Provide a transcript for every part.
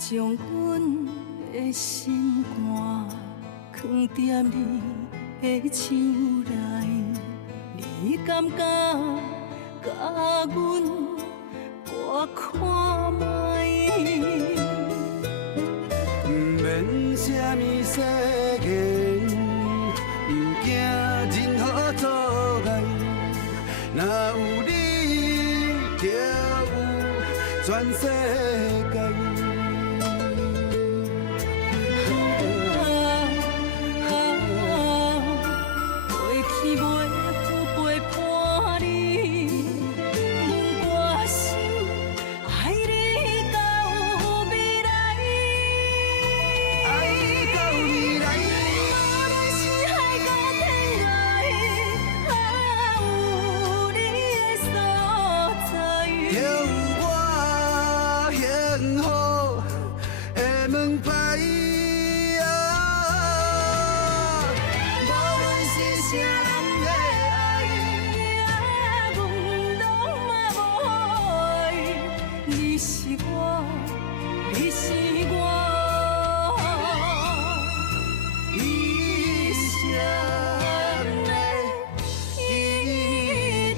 将阮的心肝藏在你的手内，你敢敢甲阮我看卖？免什么誓言，不惊任何阻碍，若有你，就有全世界。过去袂负陪伴你，我心爱你到未来。爱到未来，无论是海角天涯，有你的所在，就有我幸福的门牌。无论是啥人的爱，阮拢嘛无爱，你是我，你是我一生的期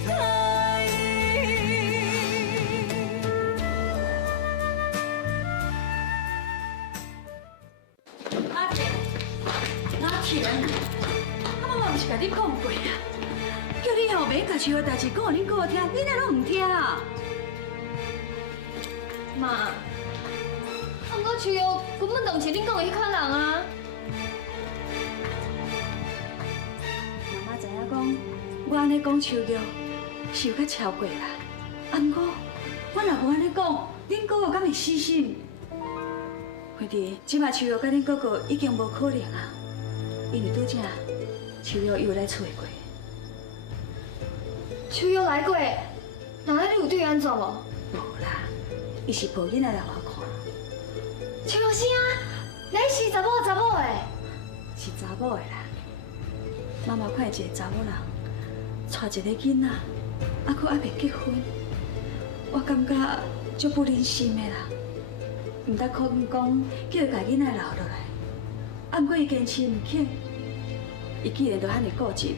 待。阿田，我嘛毋是甲你讲过啊，叫你后袂甲树的代志讲恁哥哥听，你哪拢唔听啊？妈，不过树瑶根本就不是恁讲的迄款人啊！妈妈知影讲，我安尼讲树瑶是有较超过啦。啊，毋过我若无安尼讲，恁哥哥敢会死心？反正即摆树瑶甲恁哥哥已经无可能啊，因为拄则树瑶又来找过。树瑶来过，那你有对伊安怎无？无啦，伊是抱囡仔来我看，树瑶是啊，你是查某的。是查某的啦。妈妈看见一个查某人带一个囡仔，还佫还袂结婚，我感觉足不忍心的啦。毋得可能讲叫伊把囡仔留落来，啊，毋过伊坚持毋肯。伊既然都遐尼固执，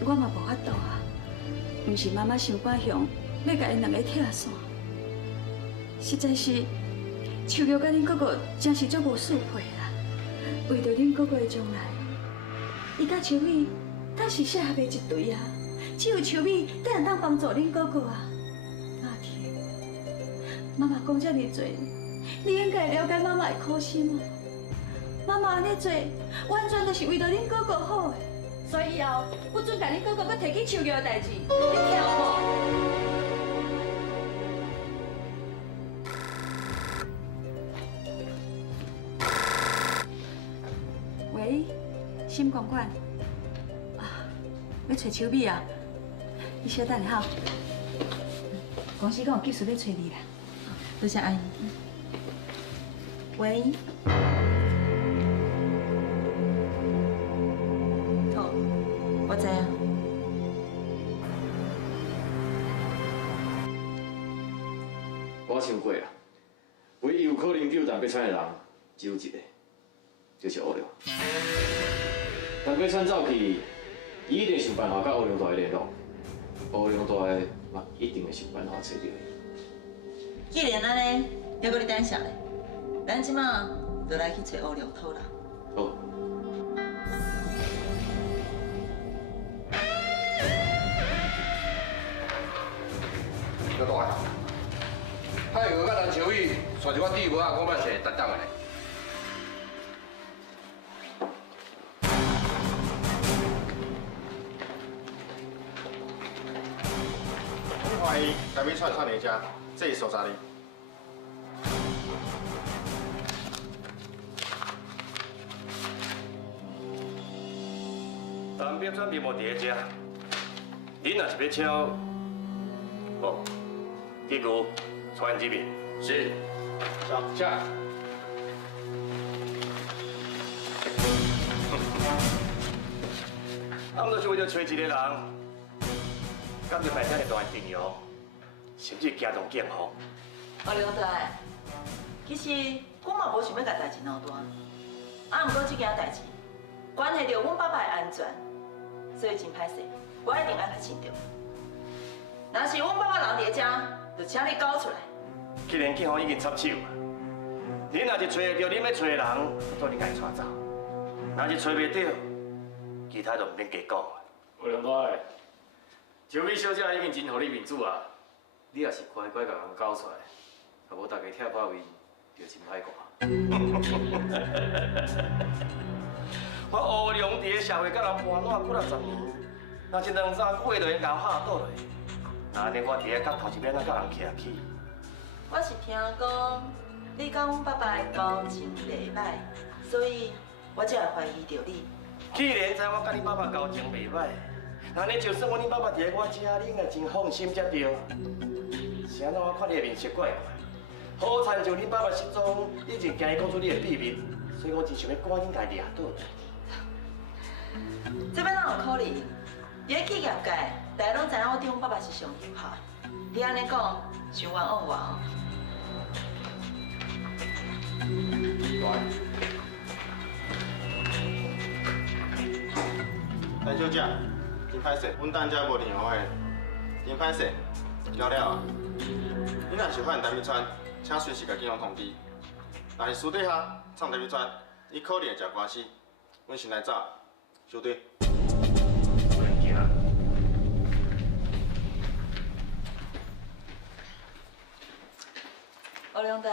我嘛无法度啊。毋是妈妈想赶向要甲因两个拆散，实在是树瑶甲恁哥哥真是足无适配啦。为着恁哥哥的将来，伊甲秋美当是适合的一对啊。只有秋美才能当帮助恁哥哥啊。阿天，妈妈讲遮尔多，你应该了解妈妈的苦心啊。妈妈安尼做，完全都是为着恁哥哥好的。所以以后不准甲恁哥哥搁提起树瑶的代志，你听有无？喂，心管管啊，要找秋美啊？你稍等哈，公司讲有技术要找你啦。多谢阿姨。喂。好，我知啊。我想过啊，唯一有可能救陈北川的人只有一个，就是欧良。陈北川走去，伊一定想办法甲欧良大爷联络，欧良大爷嘛一定会想办法找到伊。既然安尼，还阁你等下咧，咱即马就来去找欧良讨人。好。小大汉，海哥甲陈秋雨带一我弟无啊，我嘛是会担当的咧。欢迎台北串串联家，这里搜查你。陈北川并无伫个遮，恁若是要敲，哦，记住传机密。是。上下。啊，毋就是为了找一个人，敢就摆遮尔大阵容，甚至惊动警方。欧良大，其实我嘛无想要甲代志闹大，啊，毋过这件代志关系到阮爸爸的安全，所以真歹势，我一定爱较慎重。若是阮爸爸留伫遮，就请你交出来。既然警方已经插手啊，恁若是找得到恁要找的人，做恁家己带走；若是找袂到，其他就唔免加讲。有良大的，周美小姐已经真互你面子啊，你也是乖乖甲人交出来，啊无大家拆破面，就真歹看。我乌龙伫个社会甲人搬烂几60年，若一2、3个月就因甲我吓倒落。那安尼我伫个角头就免哪甲人徛起。我是听讲你甲阮爸爸的交情袂歹，所以我才会怀疑着你。既然知我甲你爸爸交情袂歹，那你就算阮爸爸伫个我遮，你应该真放心才对。是安怎我看你的面色怪怪？好惨就恁爸爸失踪，你真惊伊讲出你的秘密，所以我真想要赶紧甲伊掠倒来。这要哪有可能？伫个企业界，大家拢知影我对阮爸爸是上友好的。你安尼讲，想冤枉我哦？陈小姐，真歹势，阮等遮无订好个，真歹势，了了啊！你若是发现陈美川，请随时甲警方通知。若是私底下创陈美川，伊可能会食官司，阮先来走，小队。袂惊。欧良大，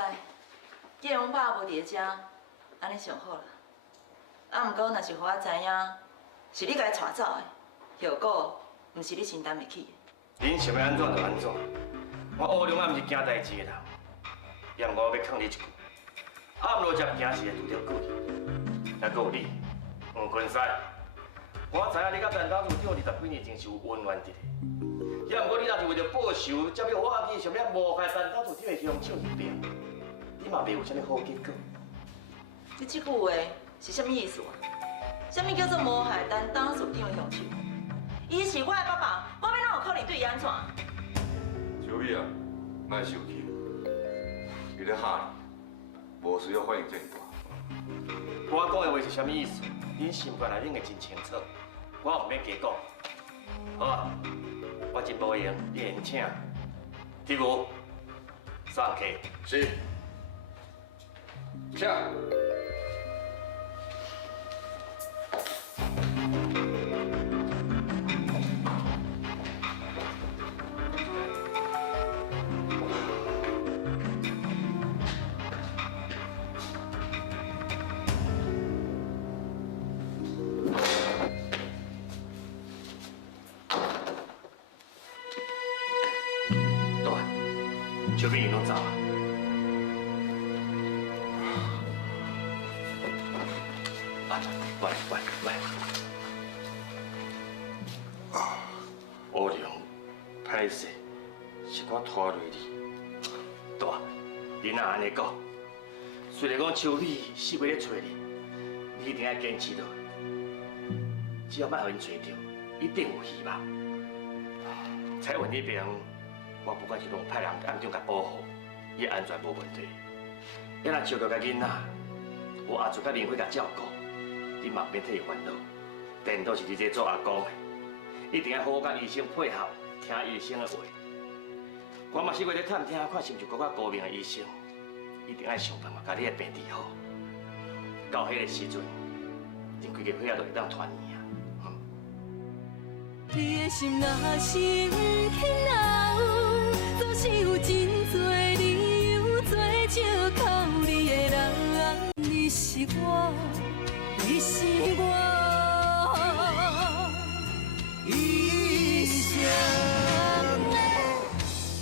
既然阮爸无伫个遮，安尼上好啦。啊，毋过若是互我知影，是你家己带走的，后果毋是你承担袂起的。恁想要安怎就安怎。我乌龙也毋是惊代志的人，也毋过要劝你一句，暗路才惊是会拄着鬼。还佫有你，黄坤山，我知影你甲陈家厝长20几年前是有恩怨伫个，也毋过你若是为着报仇，才要我去想要谋害陈家厝长的凶手一柄，你嘛袂有啥物好结果。你这句话是啥物意思啊？啥物叫做谋害陈董事长的凶手？伊是我的爸爸，我要哪有可能对伊安怎？小美啊，莫生气，伊咧吓你，无需要反应这么大。我讲的话是啥物意思？恁心肝内恁会真清楚，我唔免加讲。好啊，我真无闲，你先请。第五，上客。是。请。小美因拢走啊。喂，乌龙，歹势，是我拖累你。大，你若安尼讲，虽然讲秋美死袂咧找你，你一定要坚持落。只要莫互因找到，一定有希望。彩云那边。我不管是拢派人暗中甲保护，伊安全无问题。要若照顾个囡仔，我阿祖甲林辉甲照顾，你嘛免替伊烦恼。电都是你这做阿公的，一定要好好甲医生配合，听医生的话。我嘛是为了探听看是毋是搁较高明的医生，一定要想办法甲你的病治好。到迄个时阵，恁规个血仔就会当团圆啊！你的心若是不肯留，总是有真多理由做借口。你的人，你是我，你是我，一生的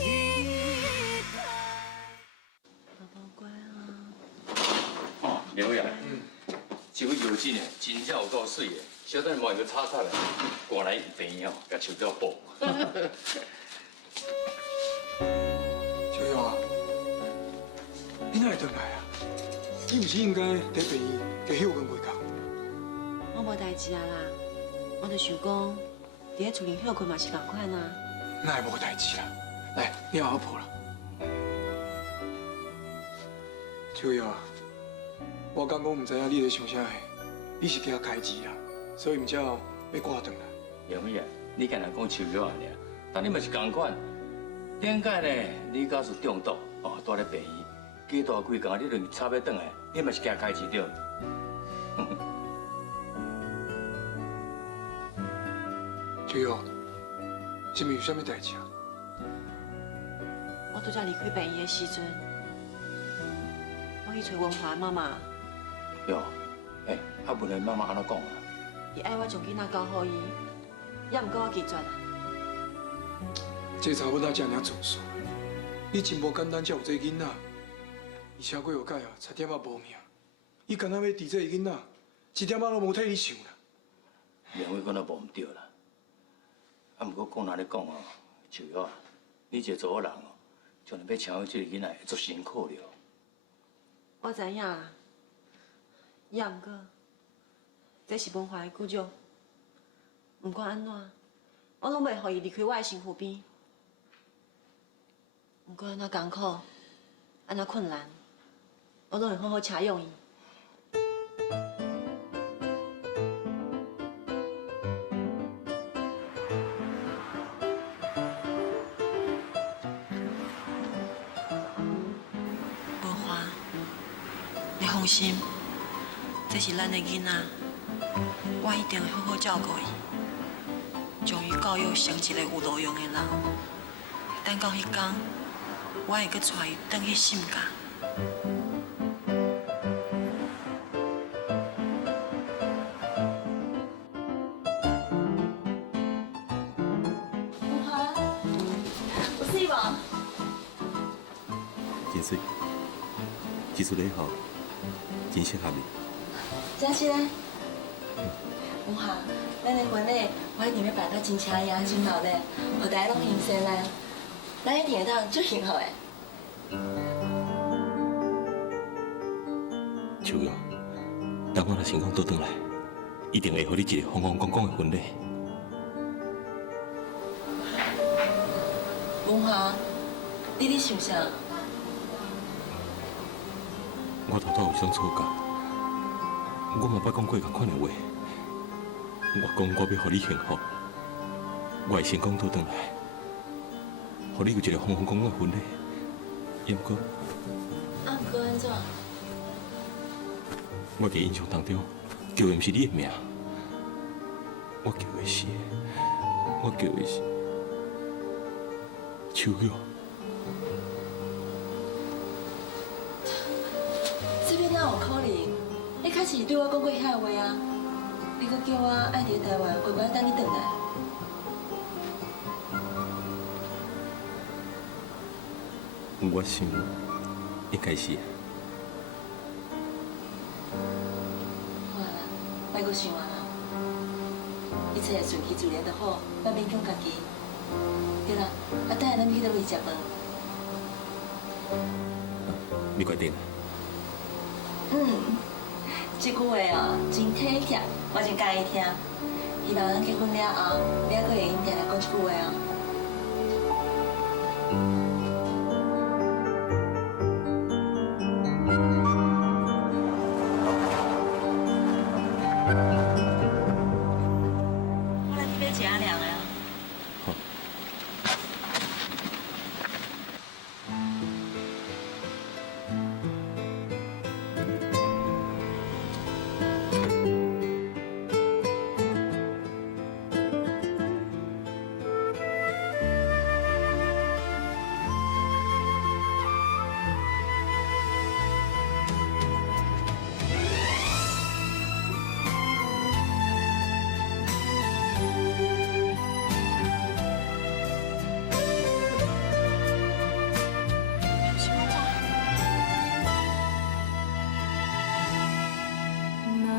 依靠。宝宝乖啊！哦，刘呀，这位油精呢，真正有够水的。小等摸一个叉叉来，赶来病哦，甲手表补。小友啊，你哪会转来啊？你毋是应该伫病院加休困几工？我无代志啊啦，我就想讲，伫咧厝里休困嘛是共款啊。哪会无代志啦？来，你好好抱啦。小友啊，我刚讲唔知影你在想啥个，你是惊开钱啦，所以唔才要挂断啦。杨伟啊，你敢若讲手脚啊尔，但你嘛是同款。顶届呢，你假是中毒哦，住咧病院，几大几工，你就差要转来，你嘛是惊开钱对。秋瑶，是毋是有啥物代志啊？我拄则离开病院的时阵，我去找文华妈妈，哟，啊文的妈妈安怎讲啊？伊爱我将囡仔交互伊，也毋过我拒绝啦。这查某哪这尔自私？你真无简单，才有这囡仔，而且过后届啊，差点仔无命。伊干那要治这个囡仔，一点仔都无替你想啦。杨伟讲得无毋对啦，啊，毋过讲哪咧讲哦，秋瑶啊，你一个做好人哦，就能要请回这个囡仔会足辛苦了。我知影啦，也毋过，这是文华的骨肉。毋管安怎，我拢袂互伊离开我的身躯边。毋管安怎艰苦，安怎困难，我拢会好好请养伊。文华，你放心，这是咱的囡仔，我一定会好好照顾伊，将伊教育成一个有路用的人。等到迄天，我会去带伊转去心家。文华，有水无？真水，技术你好，真适合你。真是嘞。文华，咱的婚礼我一定要办到真请雅、真热闹，互大家拢欣赏咱，咱一定会当足幸福的。秋瑶，等我若成功倒转来，一定会予你一个风风光光的婚礼。文华，你咧想啥？我头拄有一种错觉，我嘛捌讲过同款的话。我讲我要予你幸福，我会成功倒转来，予你有一个风风光光的婚礼。也毋过，啊，毋过安怎？我伫印象当中叫的毋是你的名，我叫的是秋瑶。这边哪有可能？你开始对我讲过遐话啊！你搁叫我爱伫台湾乖乖等你转来。我想应该是。好啦，莫搁想啊啦，一切顺其自然就好，莫勉强家己。对啦，啊，等下咱去倒位食饭。你决定。这句话哦，真体贴，我真介意听。希望咱结婚了后，你还阁会用常常讲这句话哦。我来去买吃凉的哦。好。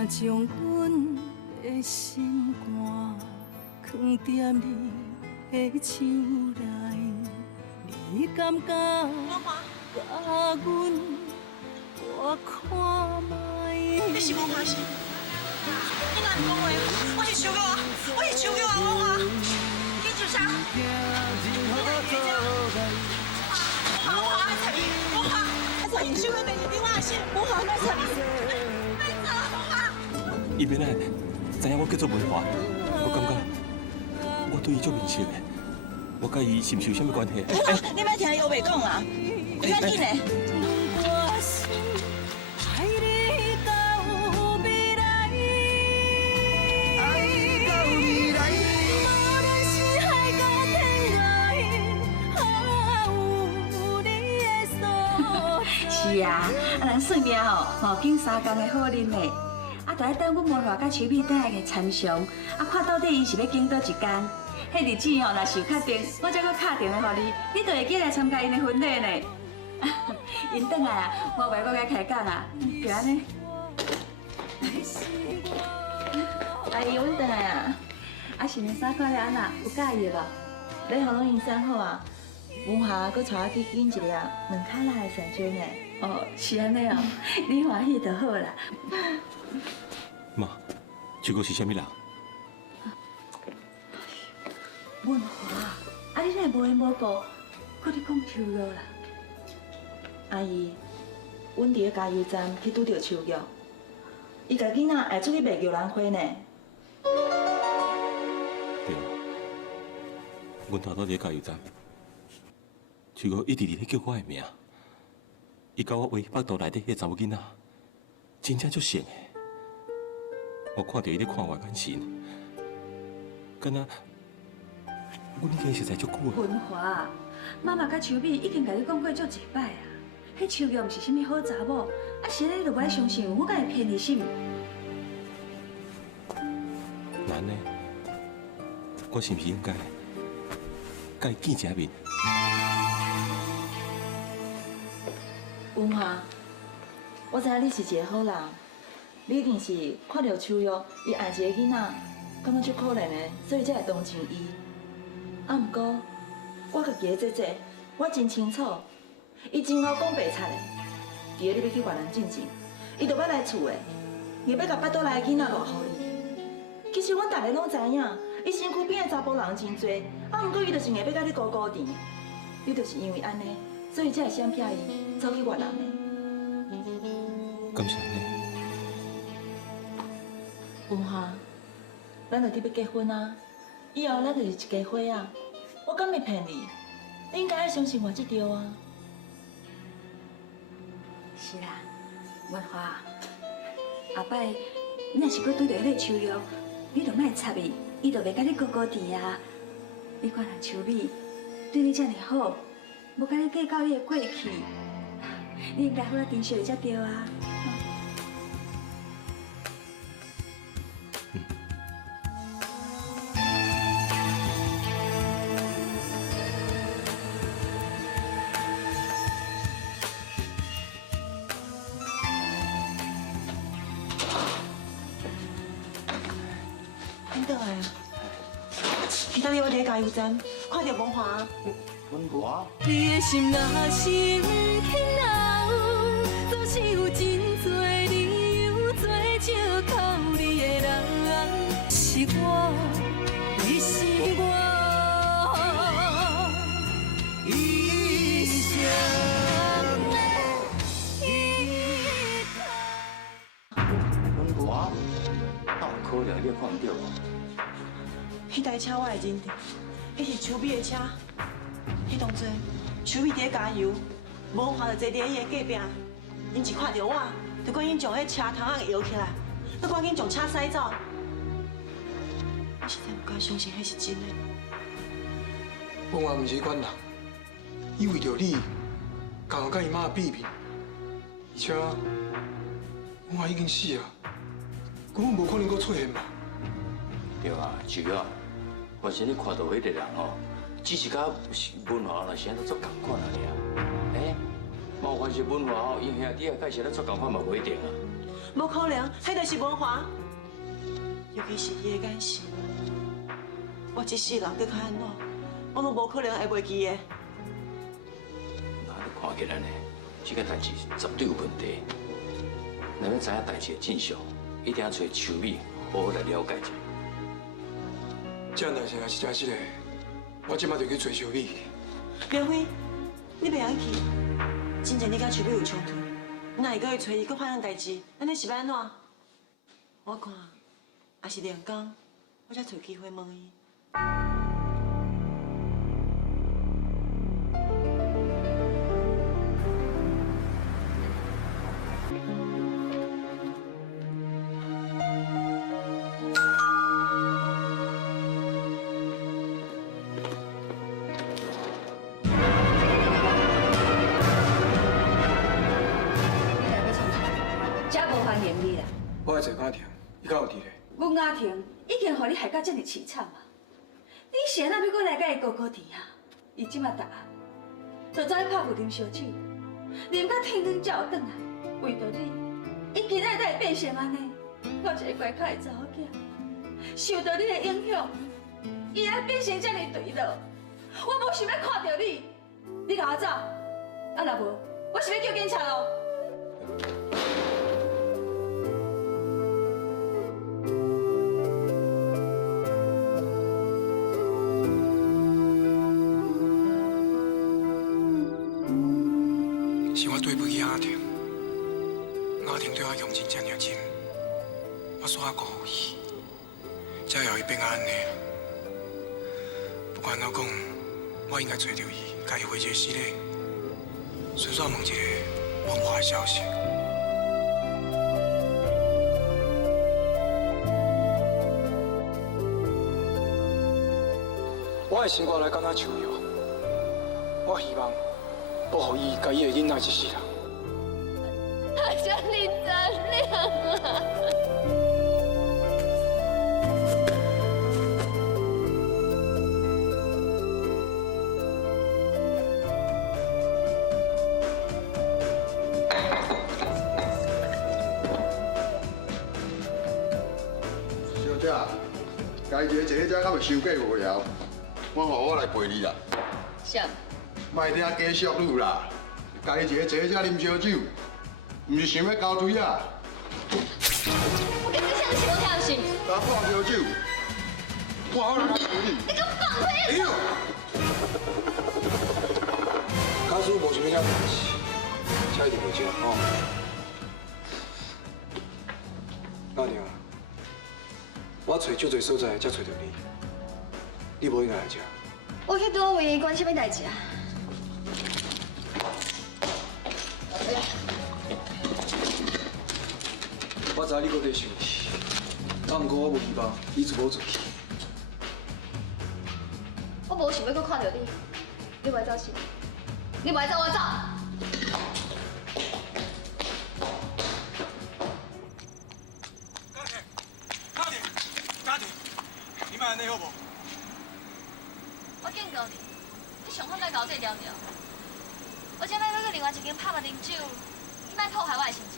将阮的心肝藏在你的手内，你敢甲阮我看卖？你是文华是？你哪唔讲话？我是秋瑶啊！我是秋瑶啊！文华，你做啥？文华，爱插你！文华，爱插你！秋瑶第二电话是文华，爱插你！要来知影我叫做文华，我感觉我对伊足面熟的，我甲伊是毋是有啥物关系？你莫听伊话袂讲啊！你较紧嘞。是啊，咱算命吼，无经3工的好运呢。就爱等阮文华甲秋美等下个参详，看到底伊是要经倒一天。迄日子吼，若是有确定，我再搁敲电话互你，你就会记来参加因的婚礼呢。因转来啊，我袂搁甲开讲啊，就安尼。阿姨，阮转来啊。是恁衫看了安那，有介意无？你互拢因衫好啊。文华搁带我去拣一粒2卡拉的山椒呢。哦，是安尼哦，你欢喜就好啦。妈，秋哥是啥物人？文华，你哪会无缘无故，搁咧讲秋玉啦？阿姨，阮伫咧加油站去拄着秋玉，伊甲囡仔爱出去卖牛兰花呢。对啊，阮头拄伫咧加油站，秋哥一直伫咧叫我的名。伊甲我话腹肚内底迄个查某囡仔，真正足像的。我看到伊咧看我眼神，敢若阮已经熟悉足久啊。文华，妈妈甲秋美已经甲你讲过足一摆啊。迄秋玉毋是啥物好查某，是你就不爱相信，我敢会骗你心？难呢？我是毋是应该甲伊见一下面？文华，我知影你是一个好人，你一定是看到秋玉伊爱一个囡仔，感觉足可怜的，所以才会同情伊。毋过，我家己的姐，我真清楚，伊真好讲白贼的。伫个你要去越南进前，伊就要来厝的，硬要甲腹肚内的囡仔落互伊。其实阮大家拢知影，伊身躯边的查甫人真多，毋过伊就是硬要甲你糊糊甜。你就是因为安尼。所以才会闪骗伊走去越南的。感谢你，文华，咱就得要结婚啊！以后咱就是一家伙啊！我敢会骗你？你应该爱相信我这条啊！是啦，文华，后摆你若是搁拄到迄个秋玉，你就莫插伊，伊就袂甲你糊糊甜啊！你看人秋美对你遮尔好。无甲你计较你的过去，你应该好好珍惜伊才对啊。你倒来啊！你当日我伫加油站看到文华。文华，你的心若是不肯留，总是有真多理由做借口。你的人是我，你是我，一生的依靠。文华，哪有可能你看唔到无？迄台车我会认得，迄是秋美的车。迄当阵，秋美伫咧加油，文华就坐伫伊的隔壁，因一看到我，就赶紧将迄车头仔摇起来，佮赶紧将车驶走。我实在不敢相信迄是真的。文华毋是阮人，伊为着你，刚好甲伊妈避避，而且文华已经死啊，根本无可能阁出现嘛。对啊，是啊，反正你看到迄个人哦。只是甲文华若是安怎做共款而已。毛凡是文华哦，因兄弟啊，介绍咧做共款嘛不一定啊。无可能，迄就是文华。尤其是伊的眼神，我一世人搁较安怎，我拢无可能会袂记的。那你看起来呢，这个代志绝对有问题。若要知影代志的真相，一定要找秋美好好来了解一下。这代志若是真实的。我即马就去找秋美。梁辉，你袂晓去，真正你甲秋美有冲突，哪会搁去找伊，搁发生代志，安尼是要安怎？我看还是两工，我才找机会问伊。我爱找阿婷，伊敢有伫咧？阮阿婷已经互你害到这么凄惨啊！你现在要搁来甲伊高高甜啊？伊即马答案，就走去拍布啉烧酒，啉到天光才有转来。为着你，伊今仔才会变成安尼。我一个乖巧的查某囝，受到你的影响，伊还变成这么堕落。我无想要看到你，你甲我走，啊若无，我是要叫警察咯。 是我对不起阿婷，阿婷对我用情这么深，我煞辜负伊，才让伊变安尼。不管怎讲，我应该找到伊，甲伊回一个失礼，顺便问一个问话的消息。我的生活来敢若树药，我希望。 保护伊甲伊的囡仔一世人。好像你咱俩啊！小姐，家己坐喺遮，敢会伤过无聊？我来陪你啦。是。 卖听家属女啦，家己一个坐喺遮啉烧酒，唔是想要交推啊？我跟你相信，我相信。打泡烧酒，我好来陪你。你给我放开！哎呦！假使无想要遐代志，请一定袂食吼。阿娘，我找足侪所在才找到你，你无应该来遮。我去多位关什么代志啊？ 我知你搁在生气，啊，不过我无希望你自暴自弃。我无想要搁看到你，你袂走是？你袂走我走。家庭，你莫安尼好无？我警告你，你上好莫搞这条条。我今摆要去另外一间拍卖啉酒，你莫破坏我的心情。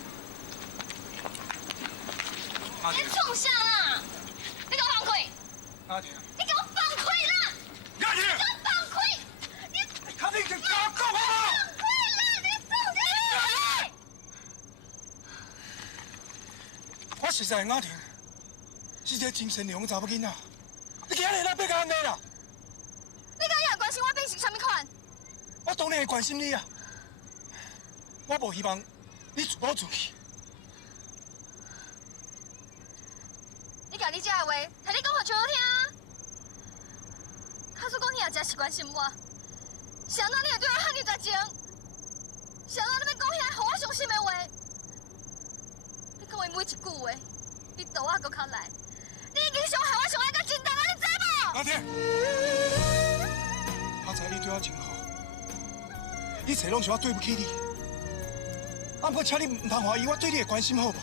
你创啥啦？你给我放开！阿婷，你给我放开啦！阿婷，你给我放开！你阿婷，你给我讲好不好？放开啦！你放开！我实在阿婷，是一个真善良的查某囡仔，你今日哪变甲安尼啦？你敢也关心我变成什么款？我当然会关心你啊！我无希望你自暴自弃。 你家你这话，听你讲互最好听啊！假使讲你也真是关心我，谁让你会对我遐尼热情？谁让你要讲遐互我伤心的话？你讲的每一句话，你倒我个口来，你已经伤害我伤害到真重啊！你知无？阿婷，我知你对我真好，一切拢是我对不起你。啊，不，请你唔通怀疑我对你的关心，好无？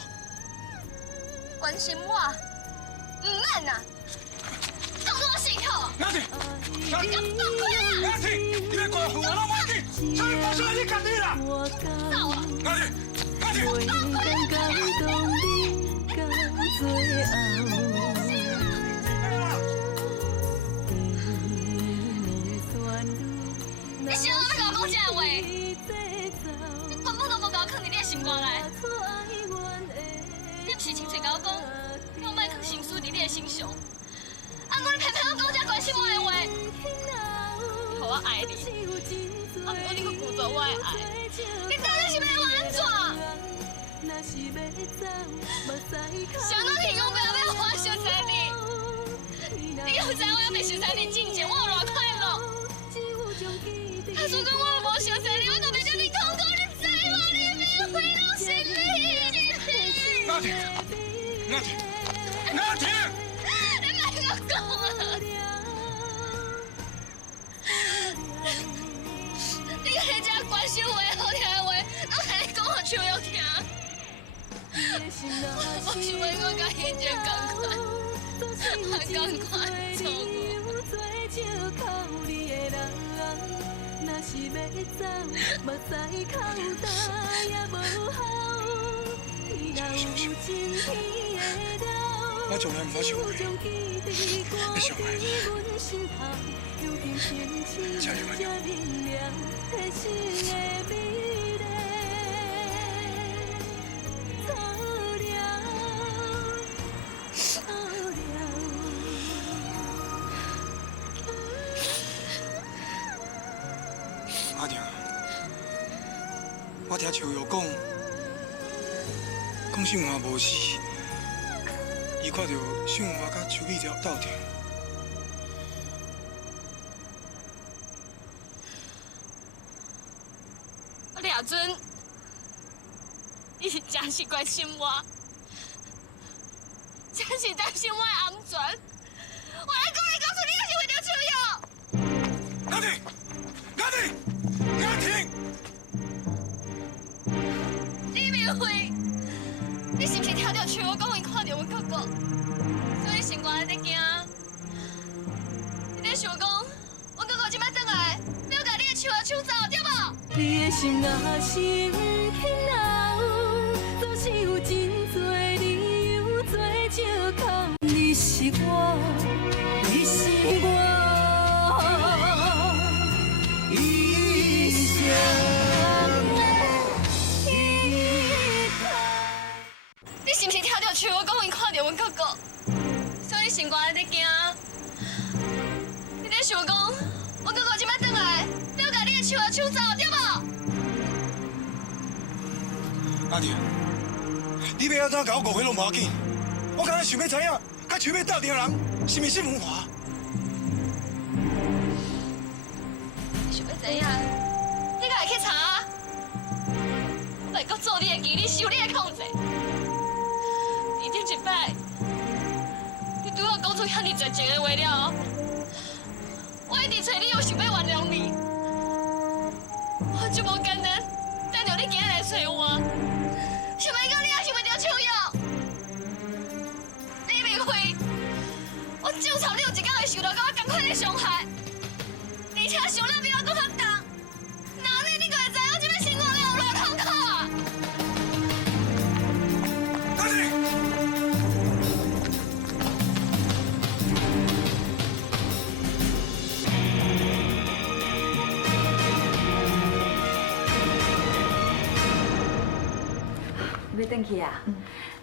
关心我？ 唔免啦，告诉我信号。阿婷，你给我放开啦！阿婷，你别过来胡我拢忘记，请你放出来，你干你啦！走啊！阿婷，阿婷，放开啦！你想要要甲我讲这话？你根本都无甲我放伫你的心肝内。你不是清脆甲我讲？ 我莫放心思伫你的心上，啊！我你偏偏要讲这关心我的话，你互我爱你，啊！不过你搁拒绝我的爱，你到底是要我安怎？想到天公不要要我小三你，你又知我要被小三你进前，我有偌快乐。他如果我无小三你，我就袂叫你痛苦，你知无？你免回到心里。阿婷，阿婷，阿婷，你莫甲我讲啊！你个你这关心话好听的话，我害你讲互像要听。我想要我甲以前同款，我同款错误。我从来唔捌想过要伤害你，加油加油！阿婷，我听秋瑶讲秀华无死，伊看到秀华甲秋美条斗阵。我俩准，伊是真是关心我，真是担心我的安全。我来讲你告诉你，我是为着秋瑶。阿婷，阿婷，阿婷！李明辉，你是不是听到秋瑶讲伊看到阮哥哥，所以心肝在惊？你在想讲，阮哥哥即摆转来，要甲你的秋瑶抢走，对无？你的心若是不肯留，总是有真多理由做借口。你是我，你是我一生的依靠。你是不是听到秋瑶讲伊看到阮哥哥，所以心肝在惊？你在想讲，阮哥哥即摆转来，要甲你的秋瑶抢走，对无？阿婷，你要安怎甲我误会拢无要紧，我刚才想要知影，甲秋美斗阵的人是毋是文华？你想要知影？你甲会去查？我会阁做你的棋，你受你的控制。以前一摆，你对我讲出遐尼绝情的话了，我一直找你，又想要原谅你。我这么简单，等着你今日来找我。想要讲你也是为着秋瑶。李明辉，我就操你有一天会受到跟我同款的伤害，而且伤了比我更较重。那呢，你就会知我这摆生活了有偌痛苦啊！阿婷，要转去啊？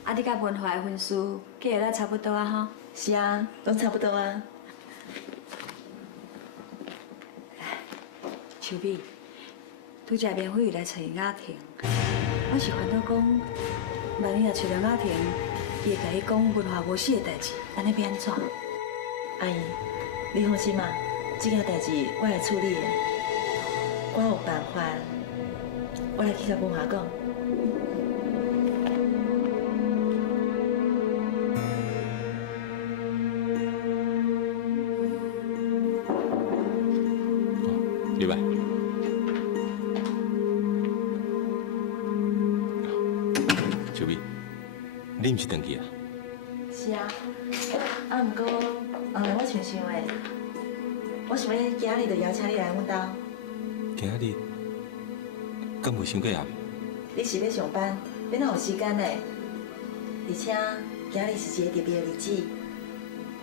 啊，你甲文华的分数计下来差不多啊吼。是啊，拢差不多啊。秋美，拄则免费来找雅婷，我是烦恼讲，万一若找到雅婷，伊会甲伊讲文华无死的代志，安尼要安怎？阿姨，你放心嘛，这件代志我会处理的。我有办法，我来去甲文华讲。入来。秋美，你毋是回去啊？是啊，啊，毋过我想想的，我想要今日就邀请你来阮家。今日敢袂伤过暗？你是要上班，要哪有时间呢？而且今日是一个特别的日子，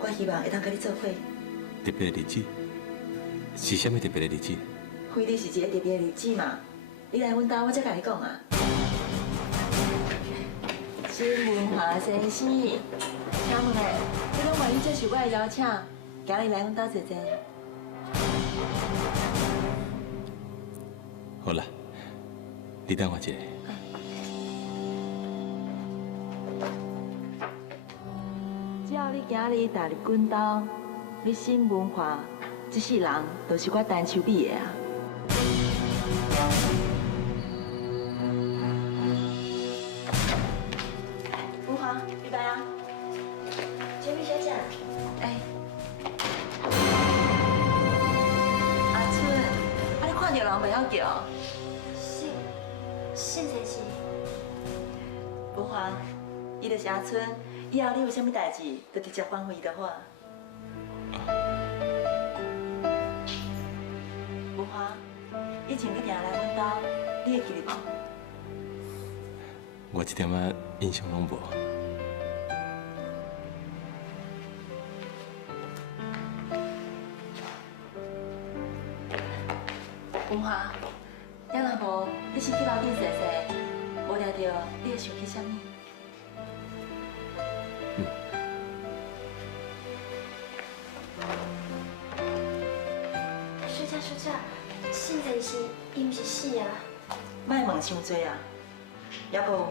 我希望会当跟你做伙。特别的日子是啥物特别的日子？非得是一个特别的日子嘛，你来阮家，我才甲你讲啊。新文华先生，请问诶，你拢愿意接受我的邀请，今日来阮家坐坐？好啦，你等我一下。今日踏入滚刀，你新文化，这世人都是我单手比的啊。文华，预备啊！千米小姐，哎，阿春，啊你看到人袂晓叫？信谁是？文华，伊就是阿春，以后你有啥物代志，就直接反回伊就好啊。文华，以前你定来阮家，你会记得无？我一点仔印象拢无。文华，要若无，你先去楼顶坐坐，无聊着你会想起啥物？暑假，信谁是？伊毋是死啊？莫问伤多啊！也无，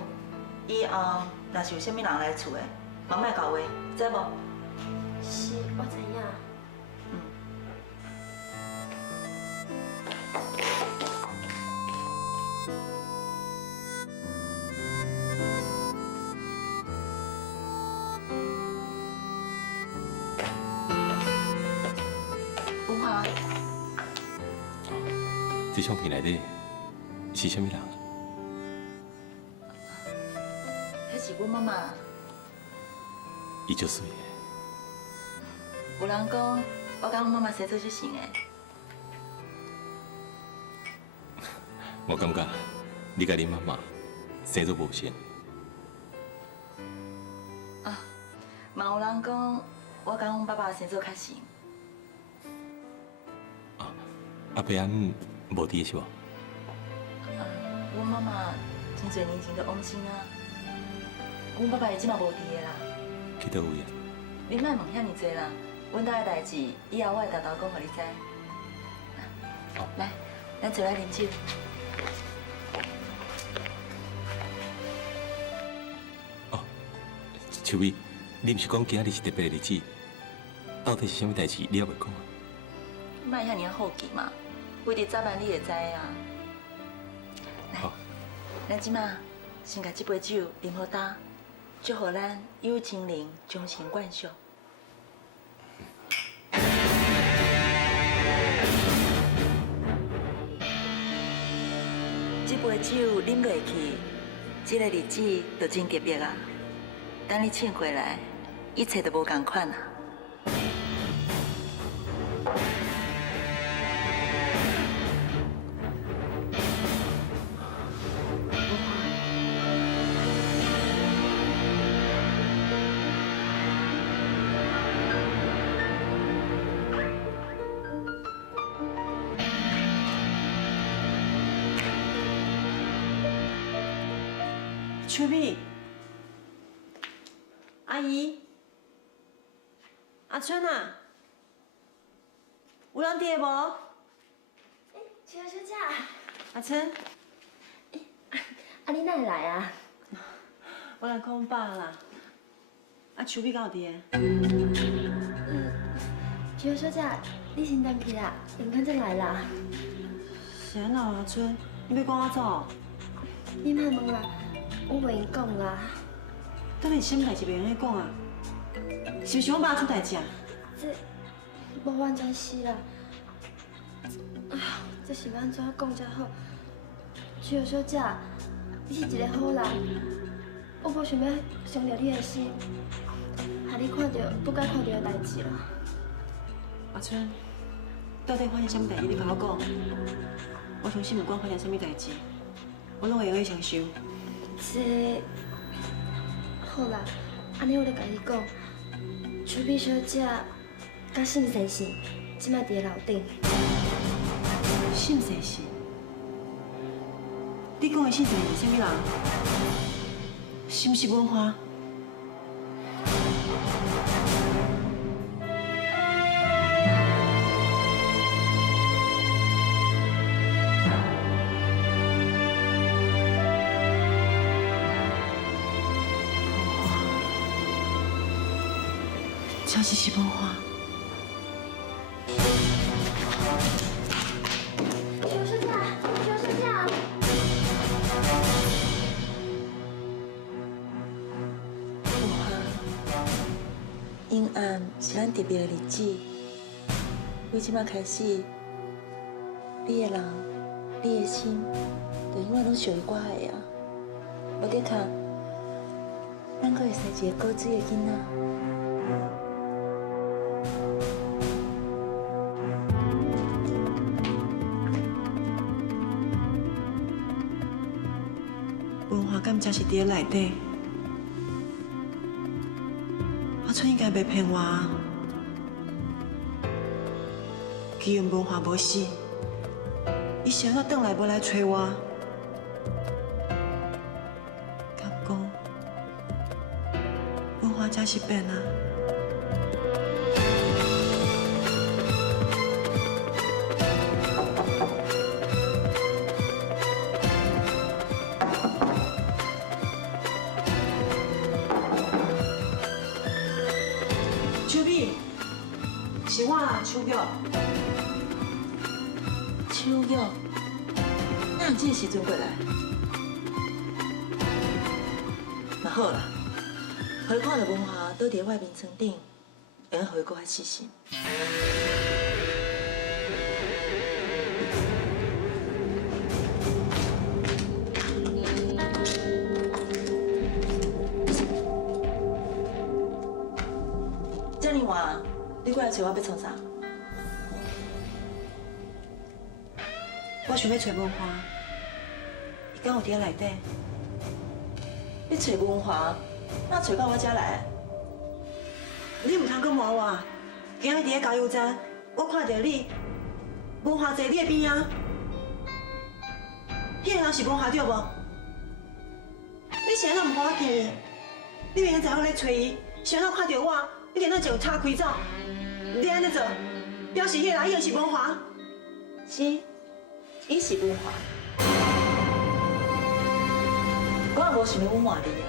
以后若是有啥物人来厝的，嘛莫搞话，知无？是，我知影。文华，这相片内底是啥物人？迄是阮妈妈。伊足水的。有人讲，我甲阮妈妈生做就成的。我感觉你甲恁妈妈生做无像。啊，嘛有人讲，我甲阮爸爸生做较像。阿伯安无伫是无？阮妈妈真侪年前就往生啊，阮爸爸伊即嘛无伫的啦。去倒位啊？你莫问遐尔济啦，阮家的代志以后我会偷偷讲互你知。来，咱坐来啉酒。秋美，你毋是讲今仔日是特别的日子，到底是啥物代志？你还袂讲啊？莫遐尔好奇嘛，为伫早晚你会知啊。来，咱即马先甲这杯酒啉好呾，祝福咱有情人终成眷属。这杯酒啉落去，这个日子就真特别啊！等你醒过来，一切都无同款啊！秋美，阿姨，阿春啊，有人伫无？秋小姐，阿春，你哪会来啊？我来看爸啦。啊，秋美敢有伫秋小姐，你先等去啦，明天再来啦。是安怎阿春？你要赶我走？你莫问啦，我袂用讲啦。等下什么代志袂用你讲啊？是不是我爸出代志啊？这无完全是啦。哎呀，这是要安怎讲才好？秋小姐，你是一个好人，我无想要伤着你的心，害你看到不该看到的代志啦。阿春，到底发生什么代志？你甲我讲。我相信不管发生什么代志，我拢会用去承受。这好啦，安尼我就甲你讲，秋美小姐甲信先生即摆伫个楼顶。信先生？你讲的信先生是啥物人？是毋是文华？真是文化。邱师长，邱师长。文化，阴暗是咱特别的日子。为即摆开始，你的人、你的心，就永远拢属于我的啊！无得卡，咱阁会生一个高水的囡仔。文化敢才是伫内底，阿春应该袂骗我。既然文化无死，伊是安怎转来要来找我？敢讲文化才是变啊？秋碧，是我啦，秋玉。秋玉，哪有这个时阵过来？那好啦，何看到文化倒伫我面床顶，会用互伊搁较细心。这么晚，你过来找我要创啥？我想要找文化，伊敢有伫内底？你找文化，哪找到我遮来？你唔通阁瞒我，今日伫咧加油站，我看到你，文化坐你的边啊。迄个人是文化对无？你是安怎唔互我见？你明明知我咧找伊，是安怎看到我？你连那就叉开走？你安尼做，表示迄个人伊就是文化？是。伊是文化，我也无想要隐瞒你啊！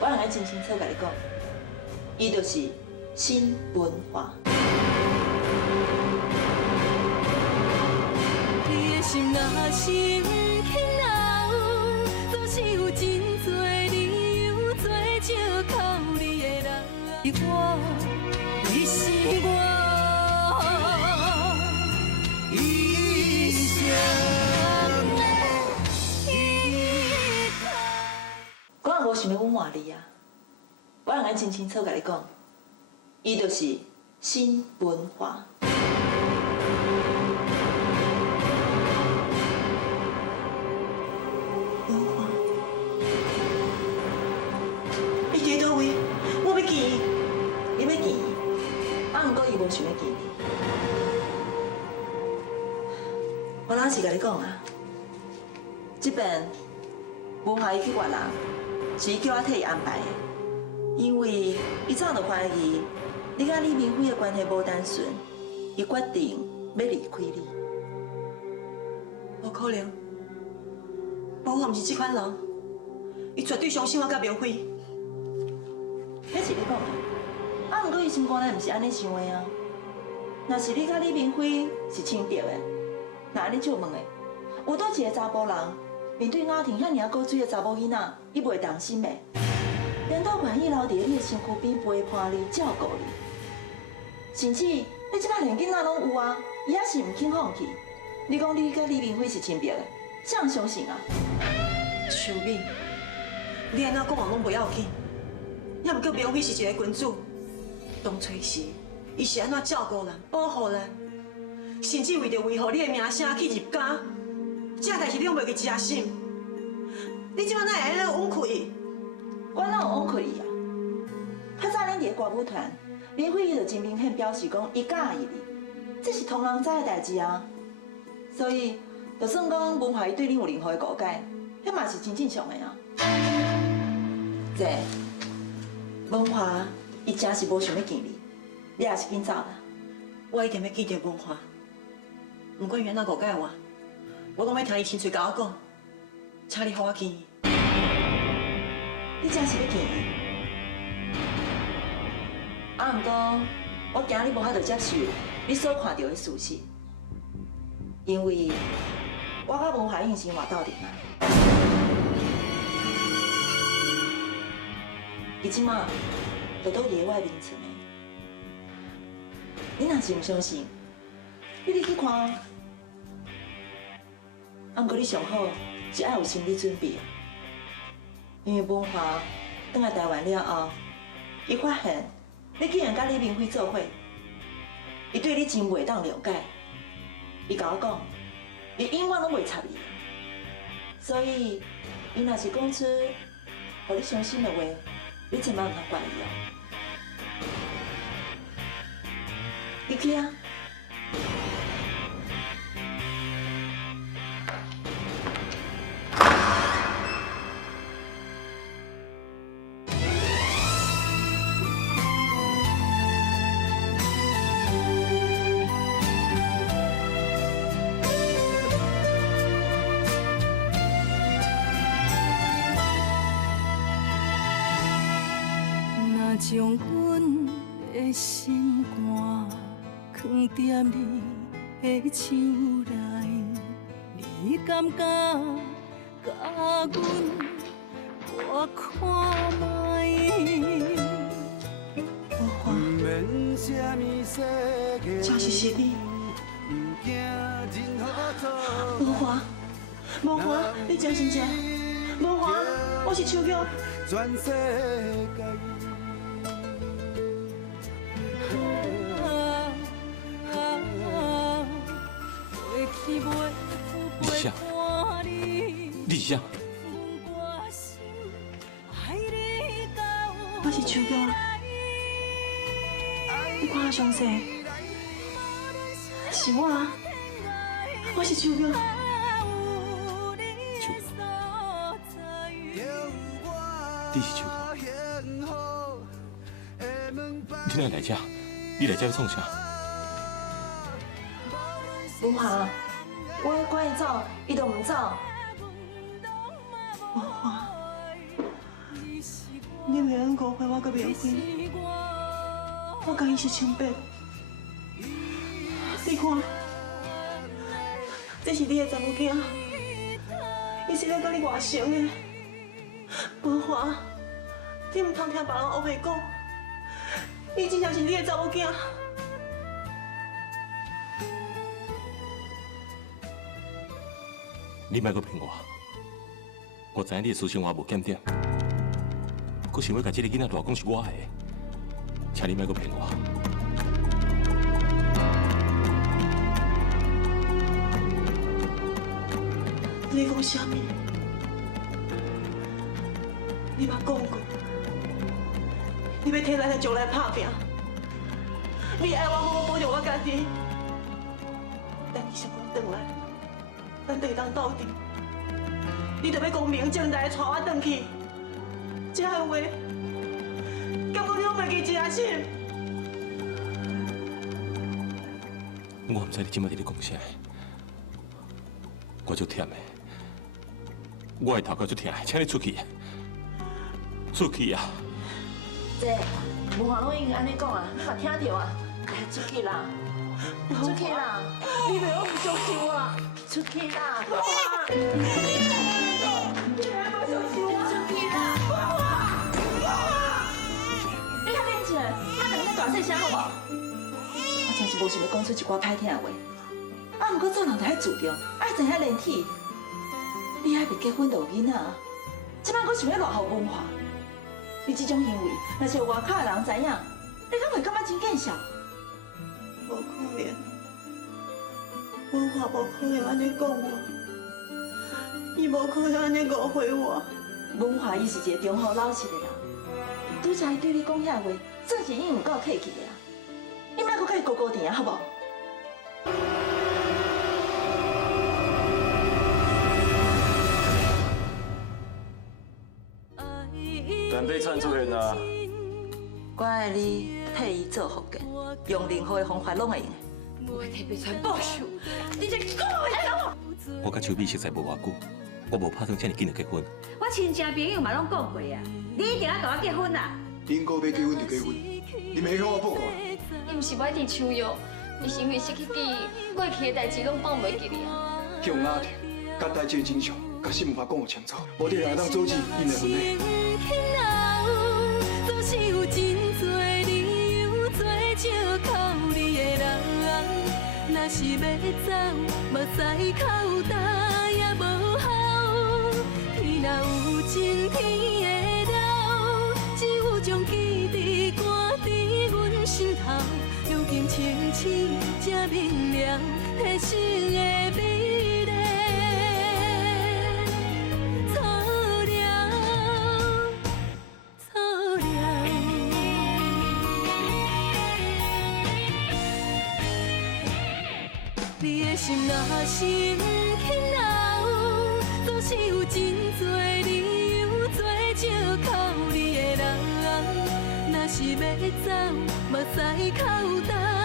我用爱真清楚甲你讲，伊就是新文化。你的心若是轻柔，总是有真多理由做借口。你的人，我，你是我。我也无想要隐瞒你啊！我用爱真清楚甲你讲，伊就是新文化。文化，伊伫倒位？我要见伊。你要见伊？啊，毋过伊无想要见你。我老实甲你讲啊，这边文化伊去越南。是伊叫我替伊安排的，因为伊早就怀疑你甲李明辉的关系无单纯，伊决定要离开你。无可能，文化毋是这款人，伊绝对相信我甲明辉。迄是你讲的，啊，毋过伊心肝内毋是安尼想的啊。若是你甲李明辉是亲着的，那安尼就问的，有倒一个查甫人？面对雅婷遐尔古水的查某囡仔，伊袂动心的，连倒愿意留伫你的身躯边陪伴你、照顾你，甚至你即摆连囡仔拢有啊，伊也是唔肯放弃。你讲你甲李明辉是亲密的，谁人相信啊？秋美，你安怎讲拢不要紧，也毋过明辉是一个君子，当初时伊是安怎照顾咱、保护咱，甚至为着维护你的名声去入监。这代志你拢袂去食心，你即摆哪会安尼枉亏伊？我哪有枉亏伊啊？较早恁伫歌舞团，明辉伊就真明显表示讲伊介意你，这是通人知的代志啊。所以，就算讲文化伊对你有任何的误解，迄嘛是真正常的啊。这文化伊真是无想要见你，你也是紧走啦。我一定要见着文化，不管伊安怎误解我。我讲要听伊亲嘴甲我讲，请你互我见伊。你真是要见伊？啊，啊，毋过我惊你无法度接受你所看到的事实，因为我甲文华已经生活斗阵啊。伊即马就倒伫咧我的面前的。你若是毋相信，你入去看。啊，毋过你上好是爱有心理准备，因为文华转来台湾了后，伊发现你竟然甲李明辉做伙，伊对你真袂当了解。伊甲我讲，伊永远拢袂插你，所以伊若是讲出互你伤心的话，你千万唔通怪伊哦。你去啊！将阮的心肝藏在你的手内，你敢甲阮我看卖？就是你，文华，文华，你真真正，文华，我是秋玉。李湘，李湘，我是秋玉，你看我伤势，是我，我是秋玉。秋玉，你是秋玉，你哪来这？你来这要创啥？文华，我赶伊走，伊都唔走。文华，你袂用误会我甲明辉，我甲伊是清白。你看，这是你的查某囝，伊是咧甲你外省的。文华，你唔通听别人乌白讲，伊真正是你的查某囝。你莫阁骗我，我知影你的私生活无检点，阁想要甲这个囡仔大讲是我的，请你莫阁骗我。你讲啥物？你捌讲过，你要替咱的将来打拼，你爱我好好保重我家己。等你成功回来。咱就会当斗阵，你着要光明正大带我回去。这样的话，敢讲你拢袂记真心？我唔知你今麦伫咧讲啥，我足忝的，我的头壳足疼，请你出去，出去啊！姐，文华拢已经安尼讲啊，你嘛听到啊？来，出去啦！出去啦！你袂用唔相信我。出去啦！文华，你还不相信我？出去啦！文华，文华，你较冷静，莫在那大细声好无？我真是无想要讲出一寡歹听的话。啊，不过做人着爱自重，爱知影连体。你还未结婚就有囡仔，即摆我想要落后文化。你这种行为，若是有外口的人知影，你敢会感觉真见笑？无可能。文华无可能安尼讲我，伊无可能安尼误会我。文华伊是一个忠厚老实的人，拄则伊对你讲遐话，算是已经有够客气的啊。你莫搁甲伊高高甜啊，好无？单飞灿出现啊！我爱你替伊做福建，用任何的方法拢会用。我会替北川报仇，你这狗会走！我甲秋美熟识无偌久，我无打算这么紧就结婚。我亲戚朋友嘛拢讲过啊，你一定要跟我结婚啦！恁哥要结婚就结婚，你没向我报告。伊毋是我一直手约，伊是因为失去记忆，过去的代志拢放袂记哩啊。向阿婷，甲代志的真相，甲新闻法讲个清楚，无得人当阻止因的婚礼。总是有真多理由做借口你的人，若是要走，目屎口干也无效。天若有情，天会了，只有将记忆赶伫阮心头。如今清醒才明了，体生的美丽错了，错了。你的心若是不肯留，总是有真多理由做借口你的人，若是要走，目屎口干。